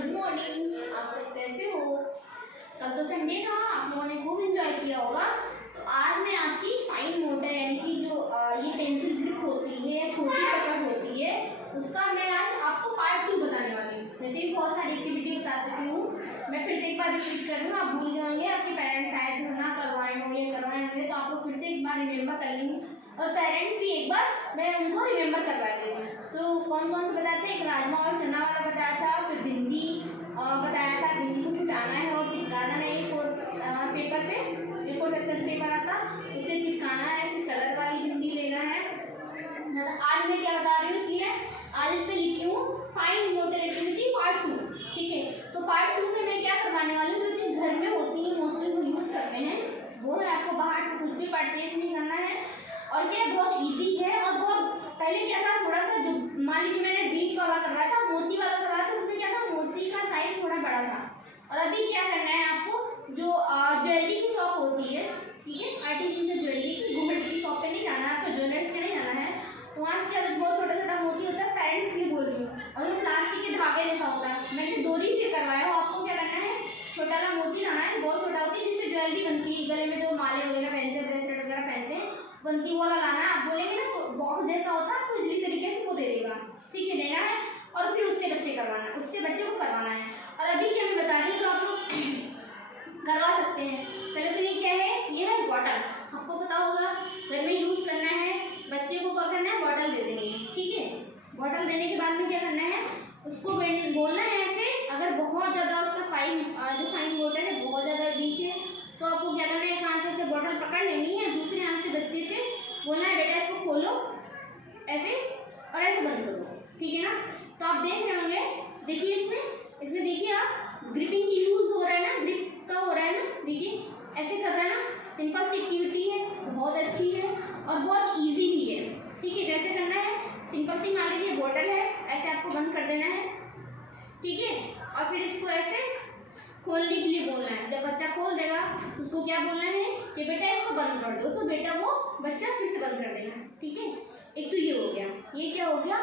Good morning. आप सब कैसे हो? कल तो संडे था, आप लोगों ने खूब एंजॉय किया होगा। तो आज मैं आपकी फाइन मोटर यानी कि जो ये पेंसिल ग्रिप होती है या छोटी पकड़ होती है, उसका मैं आज आपको पार्ट 2 बताने वाली हूँ। वैसे भी बहुत सारी एक्टिविटी बता चुकी हूँ, मैं फिर से एक बार रिपीट कर रही हूँ। आप भूल जाएंगे, आपके पेरेंट्स आए थे ना करवाए होंगे तो आप लोग फिर से एक बार रिमेम्बर कर लेंगे, और पेरेंट्स भी एक बार मैं उनको रिमेम्बर करवा देंगे। तो कौन कौन से बताते हैं? एक राजमा और चना वाला बताया था, फिर भिंडी बताया था, भिंडी को छुटाना है और चिपकाना है पेपर पे, A4 सेक्शन पेपर आता उससे चिपकाना है, फिर कलर वाली भिंडी लेना है। आज मैं क्या बता रही हूँ, इसलिए आज इस पर लिखी हूँ फाइन मोटर एक्टिविटी पार्ट 2। ठीक है, तो पार्ट 2 में मैं क्या करवाने वाली हूँ, जो चीज़ घर में होती है मोस्टली वो यूज़ करते हैं, वो है आपको बाहर से कुछ भी परचेज नहीं करना है। और क्या बहुत इजी है, और बहुत पहले क्या था, थोड़ा सा जो मान लीजिए मैंने बीट वाला करवाया था, मोती वाला करवाया था, उसमें क्या था मोती का साइज थोड़ा बड़ा था। और अभी क्या करना है आपको, जो ज्वेलरी की शॉप होती है, ठीक है, आर्टिफिशियल ज्वेलरी की, गोल्ड की शॉप पे नहीं जाना है आपको, ज्वेलर्स पे नहीं जाना है। तो वहाँ से अगर बहुत छोटा छोटा मोती होता है, पेरेंट्स भी बोल रही हूँ, और वो प्लास्टिक के धागे जैसा होता है, मैंने डोरी से करवाया हो। आपको क्या करना है, छोटा वाला मोती लाना है, बहुत छोटा होती है जिससे ज्वेलरी बनती है, गले में जो माले वगैरह पहनते हैं, ब्रेसलेट वगैरह पहनते हैं, बनती वाला लाना है। आप बोलेंगे ना तो बॉक्स जैसा होता है, आपको इजली तरीके से वो दे देगा, ठीक है, लेना है और फिर उससे बच्चे करवाना है, उससे बच्चे को करवाना है। और अभी क्या मैं बता रही हूँ, तो आप लोग करवा सकते हैं। पहले तो ये क्या है, ये है बॉटल, सबको पता होगा, घर में यूज़ करना है, बच्चे को क्या करना है, बॉटल दे देंगे, ठीक है। बॉटल देने के बाद में क्या करना है, उसको बोलना है ऐसे, अगर बहुत ज़्यादा उसका जो फाइन मोटर है बहुत ज़्यादा वीक है, तो आपको क्या करना है, एक हाथ से बॉटल पकड़ लेनी है, दूसरे हाथ से बच्चे से बोलना है बेटा इसको खोलो ऐसे और ऐसे बंद करो, ठीक है ना। तो आप देख रहे होंगे, देखिए इसमें देखिए आप ग्रिपिंग की यूज़ हो रहा है ना, ग्रिप का हो रहा है ना, देखिए ऐसे कर रहा है ना। सिंपल सी एक्टिविटी है, बहुत अच्छी है और बहुत ईजी भी है, ठीक है। कैसे करना है, सिंपल सी, मान लीजिए बॉटल है, ऐसे आपको बंद कर देना है, ठीक है, और फिर इसको ऐसे खोलने के लिए बोलना है। जब बच्चा खोल देगा तो उसको क्या बोलना है कि बेटा इसको बंद कर दो, तो बेटा वो बच्चा फिर से बंद कर देगा, ठीक है। एक तो ये हो गया, ये क्या हो गया,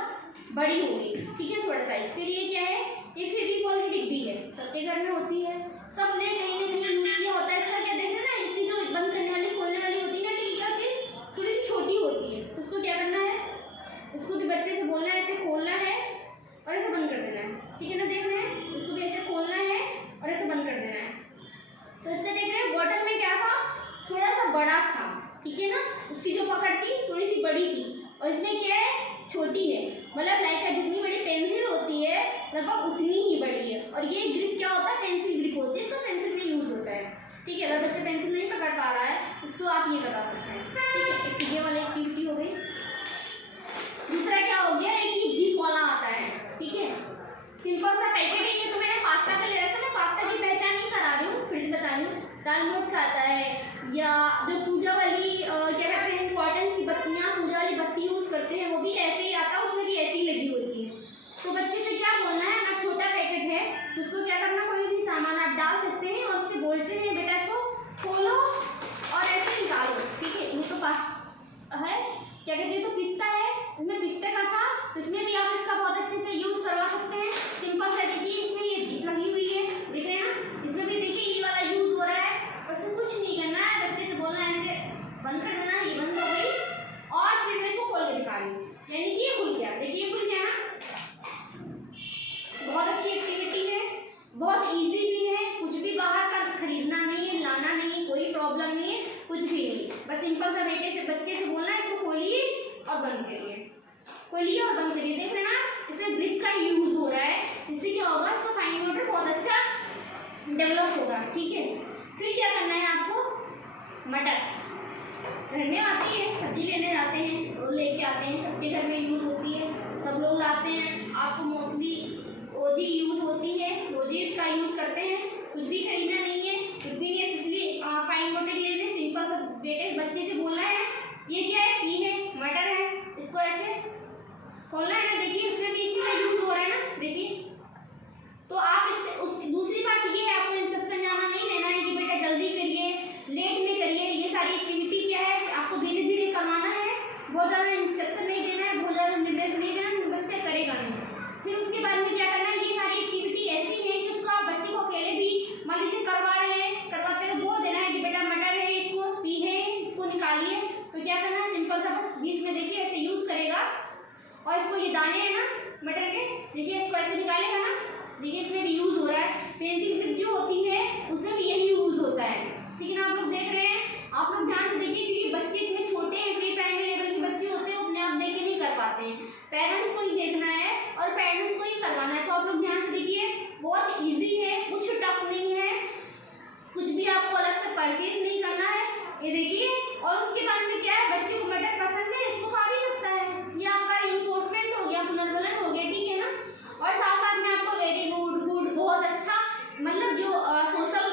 बड़ी हो गई, ठीक है, थोड़ा साइज। फिर ये क्या है, ये फेविकॉल की डिब्बी है, सबके घर में होती है, सबने कहीं ना कहीं यूज़ किया होता है। इसका क्या देख रहे हैं ना, इसकी जो बंद करने वाली खोलने वाली होती है ना, डिब्बी होती थोड़ी सी छोटी होती है, तो उसको क्या करना है, उसको भी बच्चे से बोलना है ऐसे खोलना है और ऐसे बंद कर देना है, ठीक है ना। देख रहे हैं, उसको भी ऐसे खोलना है और ऐसे बंद कर देना है। तो इससे देख रहे हैं बॉटल में क्या था, थोड़ा सा बड़ा था, ठीक है ना, उसकी जो पकड़ थी थोड़ी सी बड़ी थी, और इसमें क्या है, छोटी है, मतलब लाइक का जितनी बड़ी पेंसिल होती है लगभग उतनी ही बड़ी है। और ये ग्रिप क्या होता है, पेंसिल ग्रिप होती है, इसको पेंसिल में यूज होता है, ठीक है। अगर बच्चे पेंसिल नहीं पकड़ पा रहा है इसको आप ये करवा सकते हैं, ठीक है। एक ये वाली एक्टिविटी हो गई। दूसरा क्या हो गया, एक ये जिप वाला आता है, ठीक है, सिंपल सा पैकेट है ये, तो मैंने पास्ता का ले रखा है। मैं पास्ता की पहचान नहीं करा रही हूँ, फिर से बता रही हूँ। दाल मोठ खाता है, या जो पूजा वाली क्या कहते हैं, कॉटन की बत्तियाँ, पूजा वाली बत्ती यूज़ करते हैं, वो भी ऐसे ही आता है, उसमें भी ऐसी ही लगी होती है। तो बच्चे से क्या बोलना है, अगर छोटा पैकेट है तो उसको क्या करना, कोई भी सामान आप डाल सकते हैं और उससे बोलते हैं बेटा इसको खोलो और ऐसे निकालो, ठीक है। ये तो है क्या कहते हैं, तो पिस्ता है, इसमें पिस्ते का था, तो इसमें भी आप इसका बहुत अच्छे से यूज़ करवा सकते हैं। सिंपल सा देखिए, इसमें ये जिप लगी हुई है, देख रहे हैं ना, इसमें भी देखिए ये वाला यूज़ हो रहा है। बस कुछ नहीं करना है, बच्चे से बोलना है ऐसे बंद कर देना है, ये बंद हो गई, और फिर मैं इसको खोल के दिखा रही हूँ, यानी कि ये खुल गया, देखिए ये खुल गया ना। बहुत अच्छी एक्टिविटी है, बहुत ईजी भी है, कुछ भी बाहर का खरीदना नहीं है, लाना नहीं, कोई प्रॉब्लम नहीं है, कुछ भी नहीं, बस सिंपल सा बेटे से बच्चे से बोलना है इसको खोलिए और बंद करिए, खोलिए और बंद करिए। देख रहे ना, इसमें ग्रिप का यूज हो रहा है, इससे क्या होगा, इसका फाइन मोटर बहुत अच्छा डेवलप होगा, ठीक है। फिर क्या करना है आपको, मटर घर में आती है, सब्जी लेने जाते हैं और लेके आते हैं, सबके घर में यूज़ होती है, सब लोग लाते हैं। आपको मोस्टली रोजी यूज़ होती है, रोजी इसका यूज़ करते हैं, कुछ भी खरीदना नहीं है, कुछ भी नहीं है, इसलिए फाइन मोटर लेने सिंपल सा बेटे बच्चे से बोलना है, ये क्या है, पी है, मटर है, इसको ऐसे खोलना है ना। देखिए इसमें भी इसी का यूज़ हो रहा है ना, देखिए। तो आप इससे दूसरी बात ये है, आपको इंस्ट्रक्शन जाना नहीं देना है कि बेटा जल्दी करिए, लेट में करिए, ये सारी एक्टिविटी क्या है, आपको धीरे धीरे करवाना है, बहुत ज़्यादा इंस्ट्रक्शन नहीं देना है, बहुत ज़्यादा निर्देश नहीं देना, बच्चा करेगा नहीं। फिर देखिए इसको ऐसे निकालेगा ना, देखिए इसमें भी यूज हो रहा है। पेंसिल ग्रिप जो होती है उसमें भी यही यूज होता है, ठीक है ना। आप लोग देख रहे हैं, आप लोग ध्यान से देखिए, क्योंकि बच्चे इतने छोटे हैं, प्री प्राइमरी लेवल के बच्चे होते हैं, अपने आप देख के नहीं कर पाते हैं, पेरेंट्स को ही देखना है और पेरेंट्स को ही करवाना है। तो आप लोग ध्यान से देखिए, बहुत ईजी है, कुछ टफ नहीं है, कुछ भी आपको अलग से परचेज नहीं करना है, ये देखिए। और उसके बाद में क्या है, बच्चे को मटर पसंद है, इसको खा भी सकता है, ये आपका रिइंफोर्समेंट हो गया, पुनर्बलन हो गया, ठीक है ना। और साथ साथ में आपको वेरी गुड, गुड, बहुत अच्छा, मतलब जो सोशल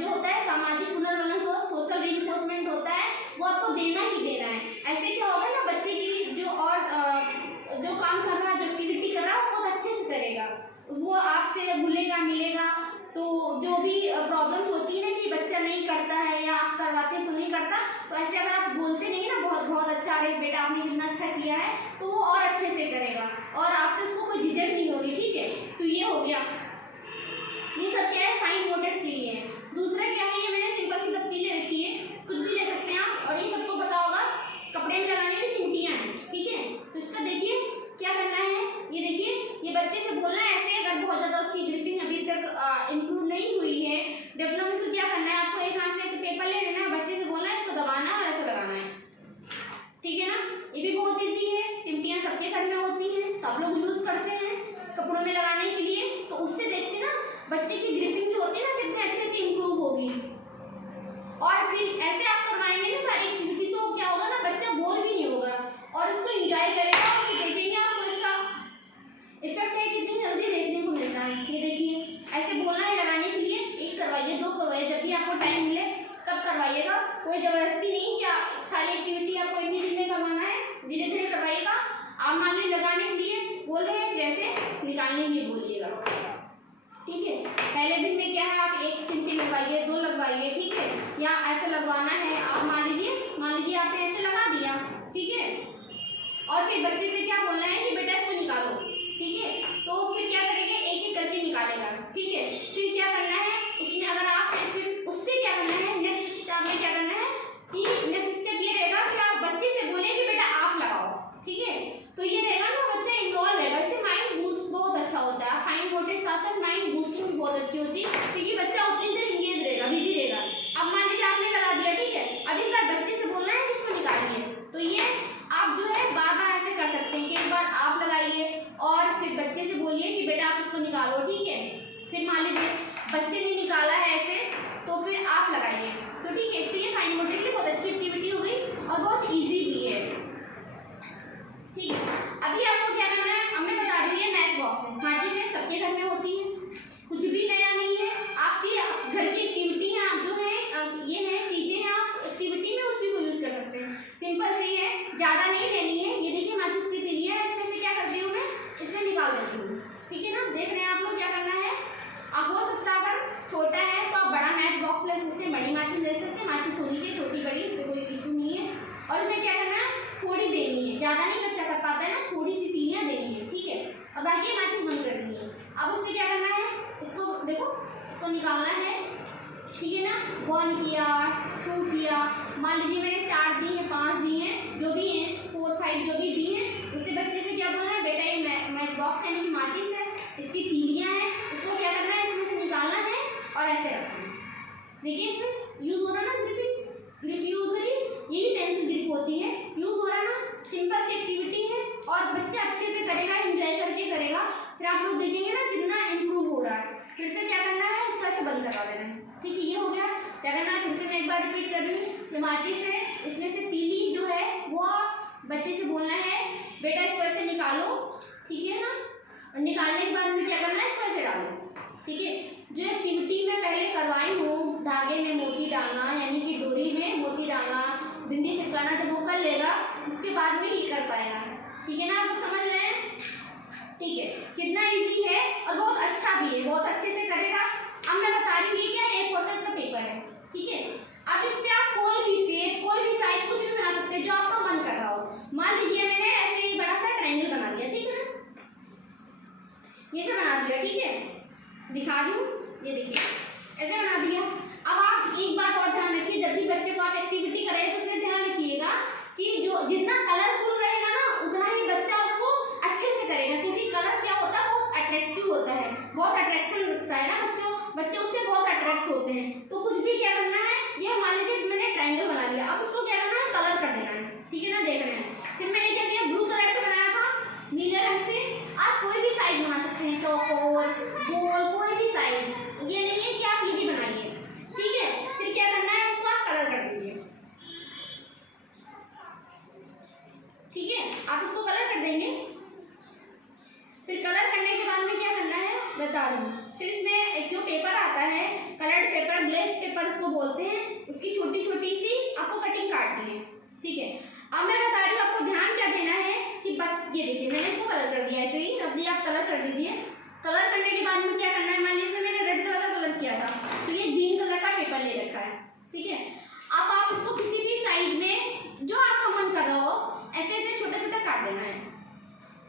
जो होता है, सामाजिक पुनर्बलन को सोशल रिइंफोर्समेंट होता है, वो आपको देना ही देना है। ऐसे क्या होगा ना, बच्चे की जो और जो काम कर रहा है, जो एक्टिविटी कर रहा है, वो बहुत अच्छे से करेगा, वो आपसे भूलेगा मिलेगा। तो जो भी प्रॉब्लम्स होती है ना कि बच्चा नहीं करता है या आप करवाते हैं तो नहीं करता, तो ऐसे अगर आप बोलते नहीं ना बहुत बहुत अच्छा, अरे बेटा आपने कितना अच्छा किया है, तो वो और अच्छे से करेगा और आपसे उसको कोई झिझक नहीं होगी, ठीक है। तो ये हो गया, ये सब क्या है, फाइन मोटर्स के लिए है। दूसरा क्या है, ये मैंने सिंपल सी तब्दीली रखी है, कुछ भी ले सकते हैं आप, और ये सबको पता होगा, कपड़े में लगाने वाली चूटियाँ हैं, ठीक है। तो इसका देखिए क्या करना है, ये देखिए, ये बच्चे से बोलना है ऐसे, अगर बहुत ज़्यादा उसकी ग्रिपिंग अभी तक इम्प्रूव नहीं हुई है, डेवलपमेंट, तो क्या करना है, आपको एक हाथ से ऐसे पेपर ले लेना है, बच्चे से बोलना है इसको दबाना और ऐसे लगाना है, ठीक है ना। ये भी बहुत ईजी है, चिमटियाँ सबके घर में होती हैं, सब लोग यूज़ करते हैं कपड़ों में लगाने के लिए। तो उससे देखते ना बच्चे की ग्रिपिंग जो होती है ना, कितने अच्छे से इम्प्रूव होगी। और फिर ऐसे आप करवाएंगे ना सारी एक्टिविटी, तो क्या होगा ना, बच्चा बोर भी नहीं होगा और इसको एंजॉय करेगा। और फिर देखेंगे आपको इसका इफेक्ट है कितनी जल्दी देखने को मिलता है। ये देखिए, ऐसे बोलना है लगाने के लिए, एक करवाइए, दो करवाइए, जब भी आपको टाइम मिले तब करवाइएगा, कोई जबरदस्ती नहीं क्या सारी एक्टिविटी आपको एक ही दिन में करवाना है, धीरे धीरे करवाइएगा। आप मान लीजिए लगाने के लिए बोल रहे हैं, वैसे निकालने के लिए बोलिएगा, ठीक है। पहले दिन में क्या है, आप एक चिमटी लगवाइए, दो लगवाइए, ठीक है, या ऐसे लगवाना है। आप मान लीजिए आपने ऐसे लगा दिया, ठीक है। और फिर बच्चे से क्या बोलना है कि बेटा इसको निकालो, ठीक है। तो फिर क्या करेंगे, एक एक करके निकालेगा, ठीक है। फिर क्या करना है उसमें, अगर आप फिर उससे क्या करना है, नेक्स्ट स्टेप में क्या करना है कि नेक्स्ट स्टेप ये रहेगा कि आप बच्चे से बोले कि बेटा आप लगाओ, ठीक है। तो ये रहेगा ना, बच्चा इन्वॉल्व रहेगा, इससे माइंड बूस्ट बहुत अच्छा होता है। फाइन मोटर साथ साथ माइंड बूस्टिंग भी बहुत अच्छी होती है, क्योंकि बच्चा उतनी देर इंगेज रहेगा, बिजी रहेगा। अब मान लीजिए आपने लगा दिया, ठीक है, अब इस बार बच्चे से बोलना है कि इसको निकालिए। तो ये आप जो है बार बार ऐसे कर सकते हैं कि एक बार आप लगाइए और फिर बच्चे से बोलिए कि बेटा आप इसको निकालो, ठीक है। फिर मान लीजिए बच्चे ने निकाला है ऐसे, तो फिर आप लगाइए, तो ठीक है। तो ये फाइन मोटर के लिए बहुत अच्छी एक्टिविटी हो गई और बहुत ईजी भी है, ठीक है। अभी आपको क्या करना है, अब मैं बता रही हूँ, ये मैच बॉक्स है, माचिस है, सबके घर में होती है, कुछ भी नया नहीं है। आपकी घर की एक्टिविटी आप जो है, ये है चीज़ें हैं, आप एक्टिविटी में उसी को यूज़ कर सकते हैं। सिंपल सी है, ज़्यादा नहीं लेनी है। ये देखिए माचिस की तीली है, इसमें से क्या करती हूँ मैं, इसमें निकाल देती हूँ, ठीक है ना। देख रहे हैं आप लोग क्या करना है। आप हो सकता है अगर छोटा है तो आप बड़ा मैच बॉक्स ले सकते हैं, बड़ी माचिस ले सकते हैं, माचिस होनी चाहिए छोटी बड़ी, इससे कोई इशू नहीं है। और इसमें क्या करना है, थोड़ी देनी है, ज़्यादा नहीं बच्चा कर पाता है ना, थोड़ी सी तीलियाँ देनी है, ठीक है। और बाकी माचिस बंद कर देनी है। अब उससे क्या करना है, इसको देखो, इसको निकालना है, ठीक है ना। 1 किया, 2 किया, मान लीजिए मैंने 4 दी है, 5 दी हैं, जो भी हैं 4, 5 जो भी दी हैं, उससे बच्चे से क्या बोलना है, बेटा ये मैच बॉक्स यानी कि माचिस है, इसकी तीलियाँ हैं, इसको क्या करना है, इसमें से निकालना है और ऐसे रखना है। देखिए इसमें यूज़ हो रहा ना, ग्रिप यूज़ हो रही, यही पेंसिल ग्रिप होती है, यूज़ हो रहा ना। सिंपल सी एक्टिविटी है और बच्चा अच्छे से करेगा, एंजॉय करके करेगा। फिर आप लोग देखेंगे ना कितना इम्प्रूव हो रहा है। फिर से क्या करना है, उसको ऐसे बंद करवा देना है, ठीक है। ये हो गया, क्या करना है, फिर से मैं एक बार रिपीट कर रही हूँ। ये माचिस है, इसमें से तीली जो है वो बच्चे से बोलना है बेटा इसको ऐसे निकालो, ठीक है ना। और निकालने के बाद में क्या करना है, इसको ऐसे डालो, ठीक है। जो एक्टिविटी मैं पहले करवाई हूँ, धागे में मोती डालना यानी कि डोरी में मोती डालना, बिंदी चिपकाना, जब वो कर लेगा उसके बाद में ये कर पाएगा, ठीक है ना। आप समझ रहे हैं, ठीक है। कितना इजी है और बहुत अच्छा भी है, बहुत अच्छे से करेगा। अब मैं बता रही हूँ ये क्या है, A4 का पेपर है, ठीक है। अब इस पे आप कोई भी शेप, कोई भी साइज, कुछ भी बना सकते हैं जो आपका मन कर रहा हो। मान लीजिए मैंने ऐसे ही बड़ा सा ट्रायंगल बना दिया, ठीक है ना, ये से बना दिया, ठीक है। दिखा दूँ, ये देखिए ऐसे बना दिया। अब आप एक बात और ध्यान रखिए, जब भी बच्चे को आप एक्टिविटी कराइए तो उसमें ध्यान रखिएगा कि जो जितना कलरफुल रहेगा ना, उतना ही बच्चा उसको अच्छे से करेगा, क्योंकि कलर क्या होता है होते हैं। तो कुछ भी क्या करना है, ये मान लीजिए मैंने ट्रायंगल बना लिया, अब उसको क्या करना है, कलर कर देना है, ठीक है ना, देखना है। फिर मैंने क्या किया, ब्लू कलर से बनाया था, नीले रंग से। आप कोई भी साइज बना सकते हैं, चौकोर, गोल, कोई भी साइज, ये नहीं है कि आप यही बनाइए, ठीक है। फिर क्या करना है, इसको आप कलर कर दीजिए, ठीक है, आप इसको कलर कर देंगे। फिर कलर करने के बाद में क्या करना है बता रही हूँ। फिर इसमें एक जो पेपर आता है, कलर्ड पेपर, ग्लेज पेपर उसको बोलते हैं, उसकी छोटी छोटी सी आपको कटिंग काटनी है, ठीक है। अब मैं बता रही हूँ आपको ध्यान क्या देना है कि ये देखिए मैंने इसको कलर कर दिया ऐसे ही, अब ये आप कलर कर दीजिए। कलर करने के बाद में क्या करना है, मान लीजिए इसमें मैंने रेड कलर का कलर किया था, तो ये ग्रीन कलर का पेपर ले रखा है, ठीक है। अब आप इसको किसी भी साइड में जो आपका मन कर रहा हो ऐसे ऐसे छोटा छोटा काट देना है,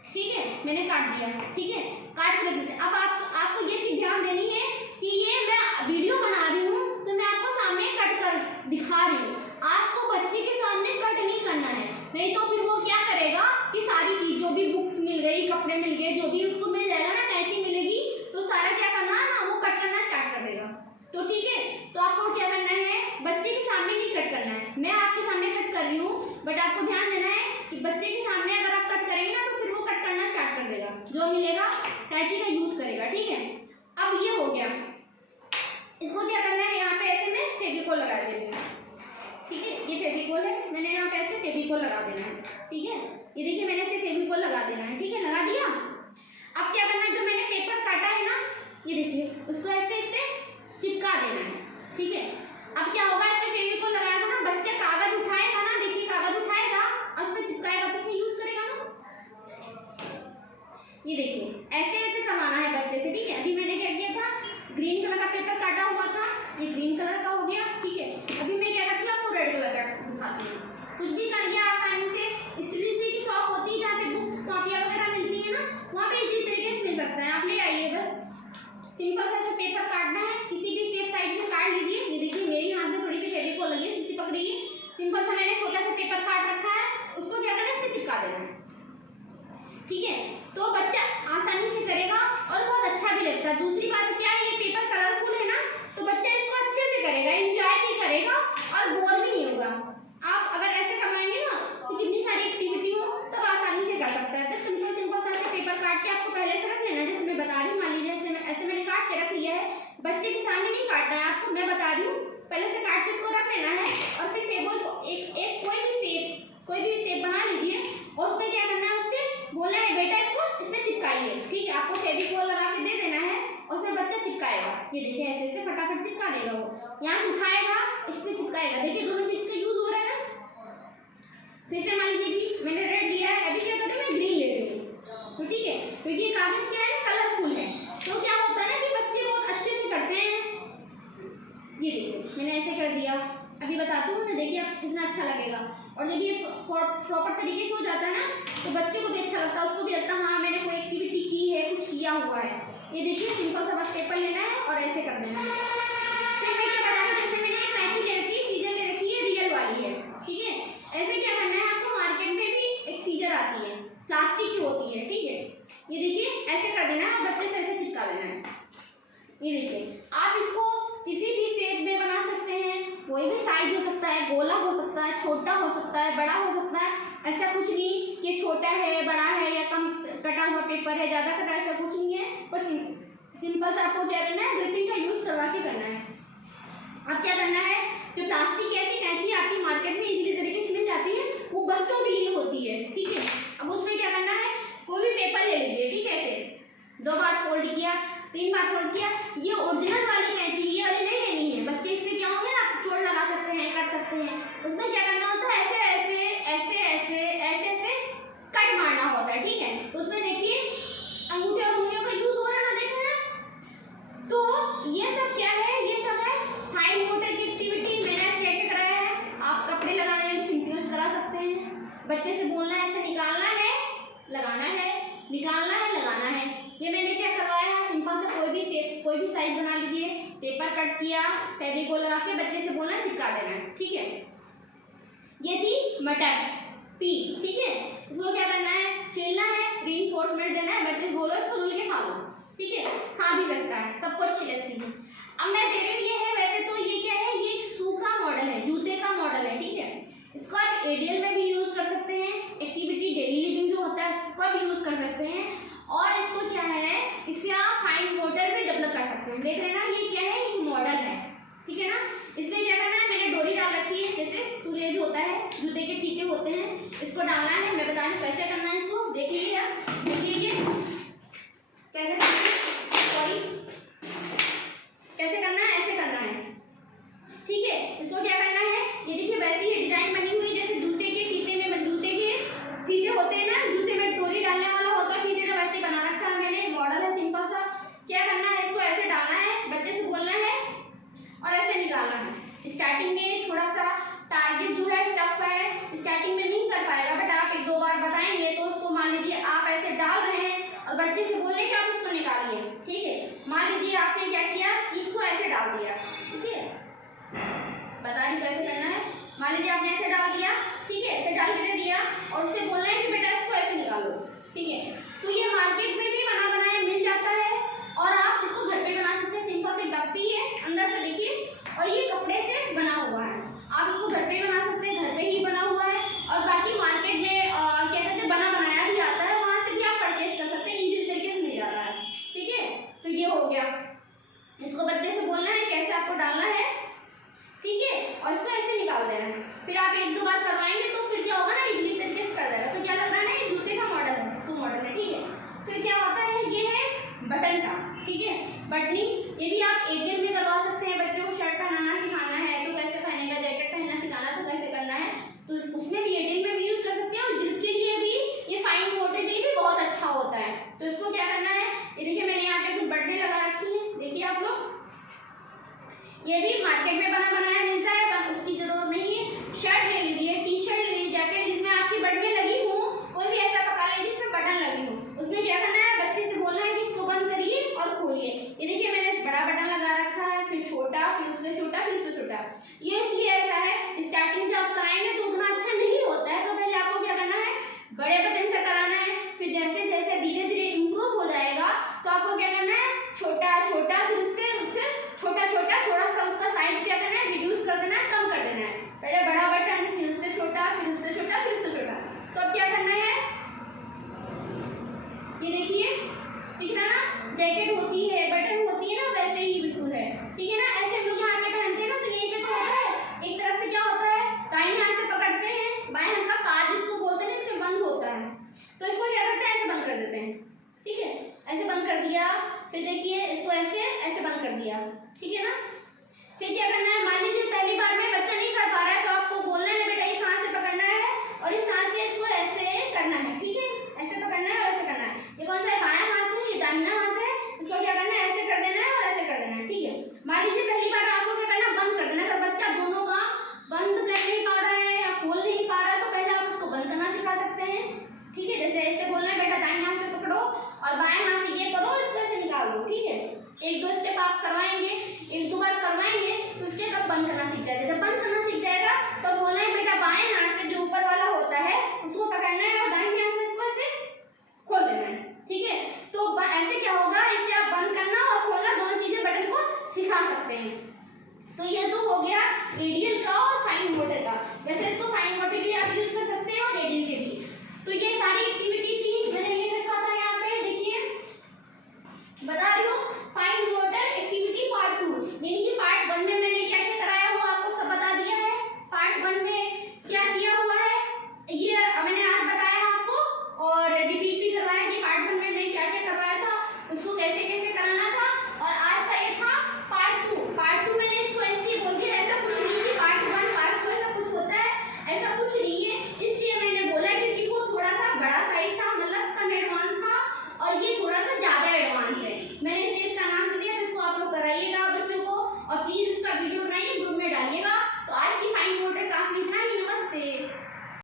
ठीक है, मैंने काट दिया, ठीक है, काट कर दीजिए। अब आपको ये चीज ध्यान देनी है कि ये मैं वीडियो बना रही हूँ तो मैं आपको सामने कट कर दिखा रही हूँ, आपको बच्चे के सामने कट नहीं करना है, नहीं तो फिर वो क्या करेगा कि सारी चीज जो भी बुक्स मिल गई, कपड़े मिल गए, जो भी उसको मिल जाएगा ना, कैंची मिलेगी, तो सारा क्या करना है ना, वो कट करना स्टार्ट कर देगा। तो ठीक है, तो आपको क्या करना है, बच्चे के सामने नहीं कट करना है, मैं आपके सामने कट कर रही हूँ, बट आपको ध्यान देना है कि बच्चे के सामने अगर आप कट करेंगे ना तो फिर वो कट करना स्टार्ट कर देगा, जो मिलेगा कैंची का यूज करेगा, ठीक है। अब ये हो गया, इसको क्या करना है, यहाँ पे ऐसे में फेविकोल लगा देती हूँ, ठीक है, ये फेविकोल है, मैंने यहाँ पे ऐसे फेविकोल लगा देना है, ठीक है, ये देखिए मैंने ऐसे फेविकोल लगा देना है, ठीक है, लगा दिया। अब क्या करना है, जो मैंने पेपर काटा है ना, ये देखिए उसको ऐसे इस पे चिपका देना है, ठीक है। अब क्या होगा, इस पे फेविकोल लगाया था ना, बच्चा कागज उठाएगा ना, देखिए कागज उठाएगा और उस पे चिपकाएगा तो उसमें यूज करेगा ना, ये देखिए ऐसे ऐसे करवाना है बच्चे से, ठीक है। अभी मैंने क्या किया था, ग्रीन कलर का पेपर काटा हुआ था, ये ग्रीन कलर का हो गया, ठीक है। अभी मैं क्या करती हूँ, आपको रेड कलर का दिखाती हूँ, कुछ भी कर दिया आसानी से। स्टेशनरी की शॉप होती है जहाँ पे बुक्स कॉपियाँ वगैरह मिलती है ना, वहाँ पे इसी तरीके से मिल सकता है, आप ले आइए, बस सिंपल सा पेपर काटना है, किसी भी शेप साइज में काट लीजिए। ये देखिए मेरे हाथ में थोड़ी सी फेविकोल लगी है, चिपक रही है, सिंपल सा मैंने छोटा सा पेपर काट रखा है, उसको क्या करना है, इसमें चिपका देना है, ठीक है। तो बच्चा आसानी से करेगा और बहुत अच्छा भी लगता है। दूसरी बात क्या है, ये पेपर कलरफुल है ना, तो बच्चा इसको अच्छे से करेगा, एंजॉय भी करेगा और बोर भी नहीं होगा। आप अगर ऐसे करवाएंगे ना तो जितनी सारी एक्टिविटी हो सब आसानी से कर सकता है। बस सिंपल सिंपल सा पेपर काट के आपको पहले से रख लेना, जैसे मैं बता रही हूँ, मान लीजिए ऐसे मैंने काट के रख लिया है, बच्चे के सामने नहीं काटना है आपको, मैं बता रही हूँ, पहले से काट के इसको रख लेना है। और फिर फेविकोल को एक कोई भी शेप बना लीजिए और उसमें क्या करना है, उससे बोलना है बेटा इसको इसमें चिपकाइए, ठीक है। आपको फेविकोल लगा के दे देना है और उसमें बच्चा चिपकाएगा, ये देखिए ऐसे ऐसे फटाफट चिपका देगा, वो यहाँ से उठाएगा इसमें चिपकाएगा, देखिए दोनों चीज का यूज हो रहा है ना। फिर से मान लीजिए भी मैंने रेड लिया है, अभी क्या करूँ, मैं ग्रीन ले रही हूँ, तो ठीक है, क्योंकि ये कागज क्या है, कलरफुल है, तो क्या होता है ना कि बच्चे बहुत अच्छे से करते हैं। ये देखिए मैंने ऐसे कर दिया, अभी बताती हूँ मैं, देखिए आप कितना अच्छा लगेगा। और जब ये प्रॉपर तरीके से हो जाता है ना तो बच्चे को भी अच्छा लगता है, उसको भी लगता है हाँ मैंने कोई एक्टिविटी की है, कुछ किया हुआ है। ये देखिए सिंपल सा बस पेपर लेना है और ऐसे कर देना है। फिर मैं क्या बता रही हूँ, जैसे मैंने एक कैंची ले रखी है, सीजर ले रखी है, रियल वाली है, ठीक है। ऐसे क्या करना है, आपको मार्केट में भी एक सीजर आती है, प्लास्टिक की होती है, ठीक है। ये देखिए ऐसे कर देना है और बच्चे से ऐसे चिपका देना है। ये देखिए आप इसको किसी भी शेप में बना सकते हैं, कोई भी साइज हो सकता है, गोला हो सकता है, छोटा हो सकता है, बड़ा हो सकता है, ऐसा कुछ नहीं कि छोटा है, बड़ा है या कम कटा हुआ पेपर है, ज़्यादा कटा, ऐसा कुछ नहीं है। पर सिंपल से आपको क्या करना है, ग्रिपिंग का यूज़ करवा के करना है। अब क्या करना है, जो प्लास्टिक की ऐसी कैंची आपकी मार्केट में इजीली तरीके से मिल जाती है, वो बच्चों के लिए होती है, ठीक है। अब उसमें क्या करना है, कोई भी पेपर ले लीजिए, ठीक है, ऐसे 2 बार फोल्ड किया, 3 बार फोल्ड किया। ये ओरिजिनल वाली कैंची, ये वाली नहीं लेनी है, बच्चे इससे क्या होंगे ना, चोट लगा सकते हैं, कट सकते हैं। उसमें क्या करना होता है, ऐसे ऐसे ऐसे ऐसे ऐसे ऐसे कट मारना होता है, ठीक है। तो उसमें देखिए अंगूठे और उंगलियों का यूज हो रहा है ना, देख रहे हैं। तो ये सब क्या है, ये सब है फाइन मोटर की एक्टिविटी, मैंने क्या कराया है। आप कपड़े लगाने में चिंटियों से करा सकते हैं, बच्चे से बोलना है ऐसे निकालना है, लगाना है, निकालना है, लगाना है। ये मैंने क्या करवाया है, सिंपल से कोई भी शेप, कोई भी साइज बना लीजिए, पेपर कट किया, फेविकोल लगा के बच्चे से बोलना चिपका देना है, ठीक है। ये थी मटर पी, ठीक है। इसको क्या करना है, छीलना है, रीइंफोर्समेंट देना है, बच्चे से बोलो इसको धुल के खा लो, ठीक है, खा भी सकता है, सबको अच्छी लगती है। अब मैं दे रही हूँ, ये है वैसे हैं। देख रहे हैं ना, ये क्या है, एक मॉडल है, ठीक है ना। इसमें क्या करना है, मैंने डोरी डाल रखी है, जैसे सुलेज होता है, जूते के फीते होते हैं, इसको डालना है। मैं बता रही हूँ कैसे करना है इसको, देखिए यार, देखिए ये कैसे करना है, सॉरी कैसे करना है, ऐसे करना है, ठीक है। इसको क्या करना है, ये देखिए वैसी ही डिजाइन बनी हुई, जैसे जूते के फीते में, जूते के फीते होते हैं ना, जूते में डोरी डालने वाला होता है फीते, तो वैसे बना रखा है मैंने, मॉडल है सिंपल सा। क्या करना है, इसको ऐसे डालना है, बच्चे से बोलना है और ऐसे निकालना है। स्टार्टिंग में थोड़ा सा टारगेट जो है टफ है, स्टार्टिंग में नहीं कर पाएगा, बट आप एक दो बार बताएंगे तो उसको, मान लीजिए आप ऐसे डाल रहे हैं और बच्चे से बोल रहे हैं कि आप इसको निकालिए, ठीक है। मान लीजिए आपने क्या किया कि इसको ऐसे डाल दिया, ठीक है, बता रही कैसे करना है। मान लीजिए आपने ऐसे डाल दिया, ठीक है, ऐसे डाल के दे दिया और उससे बोलना है कि बेटा इसको ऐसे निकालो, ठीक है। तो ये मार्केट में भी बना बनाया मिल जाता है और आप इसको घर पे बना सकते हैं। सिंपल से गप्पी है, अंदर से देखिए, और ये कपड़े से बना हुआ है, आप इसको घर पे बना सकते हैं, घर पे ही बना हुआ है। और बाकी मार्केट में क्या कहते हैं, बना बनाया भी आता है, वहाँ से भी आप परचेज कर सकते हैं, इजी तरीके से मिल जाता है, ठीक है। तो ये हो गया, इसको बच्चे से बोलना है कैसे आपको डालना है, ठीक है, और इसको ऐसे निकाल देना है। फिर आप एक दो बार करवाएंगे तो फिर क्या होगा ना, इजीली तरीके से कर देगा। तो क्या करना है ना, ये जूते का मॉडल है, शू मॉडल है, ठीक है। फिर क्या होता है, ये है बटन का, ठीक है, बटनी। ये भी आप एटीएम में करवा सकते हैं, बच्चों को शर्ट पहनाना सिखाना है तो कैसे पहनेगा, जैकेट पहनना सिखाना तो कैसे करना है, तो उसमें भी एटीएम में भी यूज कर सकते हैं। और ग्रिप के लिए भी, ये फाइन मोटर के लिए भी बहुत अच्छा होता है। तो इसको क्या करना है, ये देखिए मैंने यहाँ पे कुछ बटने लगा रखी है, देखिए आप लोग, ये भी मार्केट में बना बनाया मिलता है, पर उसकी जरूरत नहीं है। शर्ट ले लीजिए, टी शर्ट ले लीजिए, जैकेट जिसमें आपकी बटने लगी हो, कोई भी ऐसा कपड़ा ले जिसमें बटन लगी हो, उसमें क्या करना है, बच्चे से बोलना है कि इसको बंद करिए और खोलिए। ये देखिए मैंने बड़ा बटन लगा रखा है, फिर छोटा, फिर उससे छोटा, फिर उससे छोटा। ये इसलिए ऐसा है, स्टार्टिंग जब आप कराएंगे तो उतना अच्छा नहीं होता है, तो पहले आपको क्या करना है, बड़े बटन से कराना है। फिर जैसे जैसे धीरे धीरे इम्प्रूव हो जाएगा तो आपको क्या करना है, छोटा छोटा, फिर उससे छोटा छोटा, थोड़ा सा उसका साइज क्या करना है, रिड्यूस कर देना है, कम कर देना है। पहले बड़ा बटन, फिर उससे छोटा, फिर उससे छोटा, फिर उससे छोटा। तो अब क्या करना है, ये देखिए दिख रहा ना, जैकेट होती है, बटन होती है ना, वैसे ही बिल्कुल है, ठीक है ना। ऐसे हम लोग यहाँ पे पहनते हैं ना, तो यहीं पे तो होता है, एक तरफ से क्या होता है, दाहिने हाथ से पकड़ते हैं, बाएं हाथ का काज जिसको बोलते हैं, इसमें बंद होता है, तो इसको क्या करते हैं, ऐसे बंद कर देते हैं, ठीक है, ऐसे बंद कर दिया। फिर देखिए इसको ऐसे बंद कर दिया, ठीक है ना। फिर क्या करना है, मान लीजिए पहली बार में बच्चा नहीं कर पा रहा है, तो आपको बोलना है बेटा इस हाथ से पकड़ना है और इस हाथ से इसको ऐसे करना है, ठीक है, ऐसे पकड़ना है और ऐसे करना है। ये कौन सा है, बायां हाथ है, ये दाहिना हाथ है, इसको क्या करना है, ऐसे कर देना है और ऐसे कर देना है, ठीक है। मान लीजिए पहली बार आपको क्या करना है, बंद कर देना। अगर बच्चा दोनों का बंद कर नहीं पा रहा है या खोल नहीं पा रहा है, तो पहले आप उसको बंद करना सिखा सकते हैं, ठीक है। जैसे ऐसे बोलना है, बेटा दाहिने हाथ से पकड़ो और बाएं हाथ से ये करो, इसको ऐसे निकाल दो, ठीक है। एक दो स्टेप आप करवाएंगे, एक दो बार करवाएंगे, तो उसके जब बंद करना सीख जाएगा। जब बंद करना सीख जाएगा तो बोलना है बेटा बाएं हाथ से जो ऊपर वाला होता है उसको पकड़ना है और दाहिने हाथ से इसको ऐसे खोल देना है, ठीक है। तो ऐसे क्या होगा, इससे